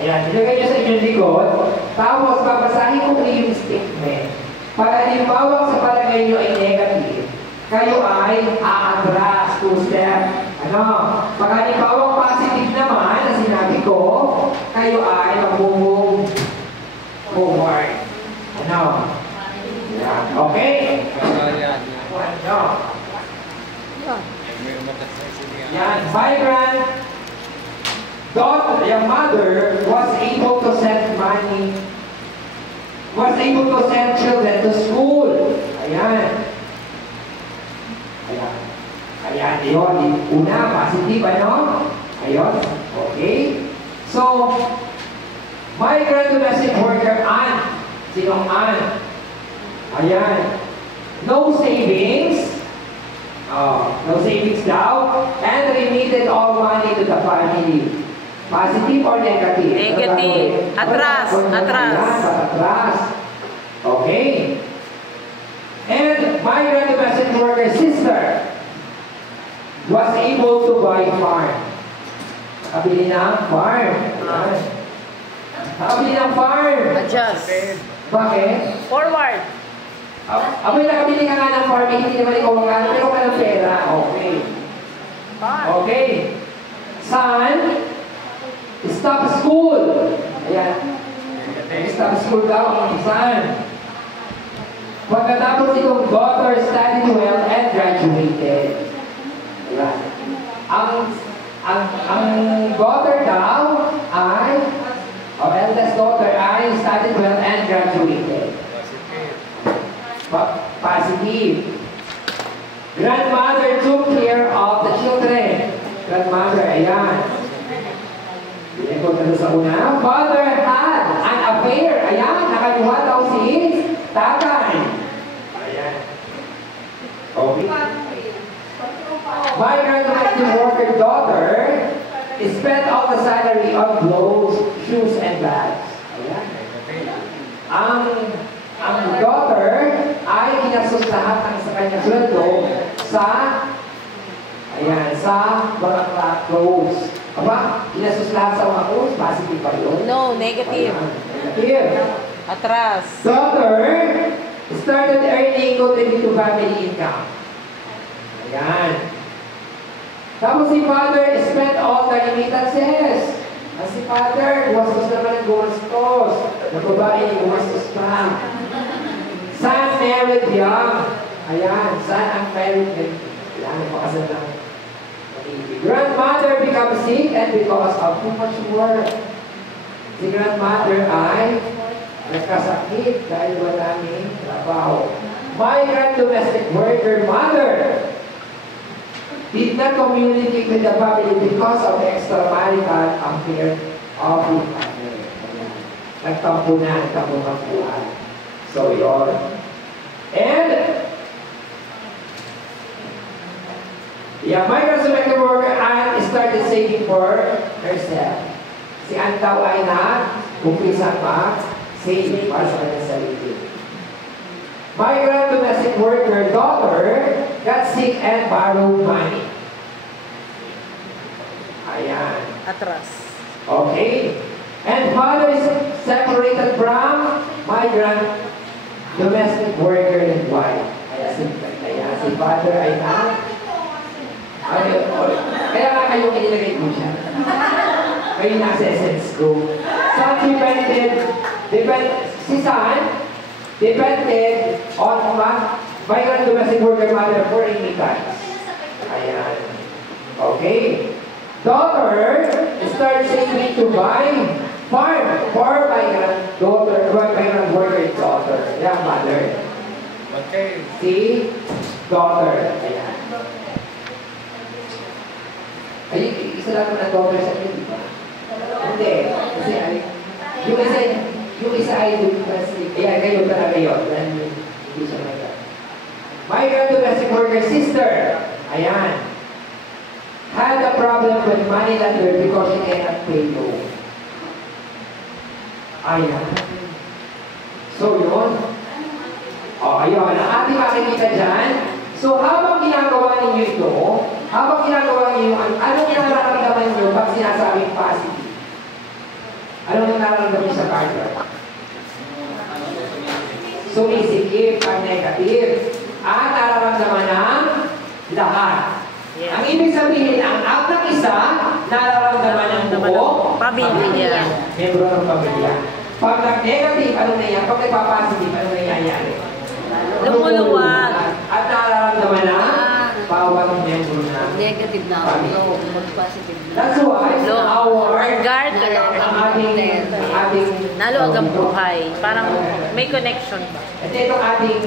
Ayan, nilagay nyo sa inyong likod. Tapos, babasahin ko kayo yung statement. Pag halimbawa sa palagay nyo ay negative, kayo ay aatras, 2 step. Ano? Pag halimbawa positive naman na sinabi ko, kayo ay mag-move forward. Ano? Yan. Okay? Ano? Yan. Migrant daughter, your mother was able to send money, was able to send children to school. Ayan. Ayan. Ayan, yun. Una, positive, ano? Ayun. Okay. So, migrant domestic worker, Ann. Sinong Ann? Ayan. No savings. No savings daw. And remitted all money to the family. Positive or negative? Negative. Atras. Atras. Ayan, atras. Okay. And migrant domestic worker sister was able to buy farm. Nakabili ng farm. Ayan. Nakabili ng farm. Adjust. Bakit? Forward. Amoy nakabili ka nga ng farm, hindi naman ikaw magkano, pero ka ng pera. Okay. Okay. Son, stop school. Ayan. Stop school daw ang son. Pagkatapos itong daughter studied well and graduated. Ayan. Ang daughter daw ay, eldest daughter ay studied well and graduated. Positive. Grandmother took care of the children. Grandmother, ayan. Pinagod na sa una. Father had an affair. Ayan, nakaluha daw si tatay. Ayan. Okay. My grandmother's worker daughter spent all the salary on clothes, shoes, and bags. Ayan. Ang daughter ay ginastos lahat ng sa kanyang sweldo sa mga clothes. Aba, ginastos lahat sa mga clothes, positive pa yun? No, negative. Negative. Atras. Daughter started earning contribute to family income. Ayan. Tapos si father spent all the remittances. Si father, gumastos naman ng gumastos. Ang babae, gumastos pa. Son married young. Ayan, son ang married young. Kailangan pakasal lang. Grandmother becomes sick and because of too much work. Si grandmother ay nagkasakit dahil maraming trabaho. Migrant domestic worker mother did not communicate with the family because of extramarital affair of the family. Nagtampo na, nagtampo-tampuan. So, yun. And, migrant domestic worker Ann started saving for herself. Si Ann daw ay umpisa save para sa kanyang sarili. Migrant domestic worker daughter got sick and borrowed money. Ayan. Atras. Okay. And father is separated from migrant domestic worker and wife. Ayan, si father ay kaya nga kayo kinilagay ko siya. Kayo nasa essence ko. Son si son, depended on migrant domestic worker mother for remittance. Ayan. Okay. Daughter starts saving to buy farm for migrant worker daughter. Yeah, mother. Okay. Si daughter. Ayan. Ay, isa lang na daughter sa inyo, di ba? Hindi. Kasi yung isa ay domestic. Ayan, kayo talaga yun. Hindi siya maganda. Migrant domestic worker sister. Ayan. Had a problem with money lender because she cannot pay loan. Ayan. So, yun. Ayun. Ang ating makikita dyan. So, habang ginagawa ninyo ito, anong nararamdaman nyo pag sinasabing positive? Ano partner. Sumisikip ang negative. At nararamdaman ng lahat. Yes. Ang ibig sabihin, ang act ng isa, nararamdaman ng buo Pamilya. Membro ng pamilya. Pag nag-negative, ano nangyayari? Pag nagpa-positive, ano nangyayari? Lumuluwag. At nararamdaman ng bawat membro na Negative na pamilya. ako. Mag-positive na. That's why, our Garter. ang ating Naluwag ang buhay. Parang may connection ba? At itong ating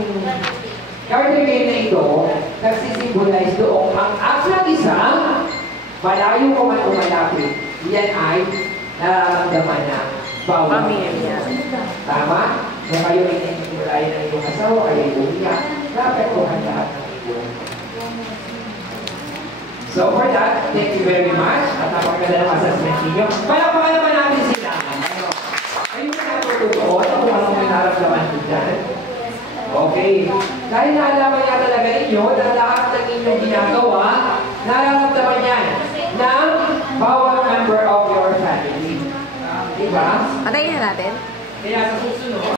Garter game na ito, nagsisimbolize doon ang act ng isa, malayo ko man umalapit, yan ay nararamdaman na bawat Pamilya. Tama? Kung kayo ay nagkikilay ng iyong asawa, kayo ay umiyak, naapektuhan lahat ng iyong. So for that, thank you very much. At napaganda ng assessment ninyo. Palakpakan naman natin sila. Kayo na natutuon kung anong may naramdaman nyo dyan. Okay. Dahil naalaman niya talaga ninyo na lahat ng inyong ginagawa, nararamdaman yan ng bawat member of your family. Diba? Patayin na natin. Kaya sa susunod,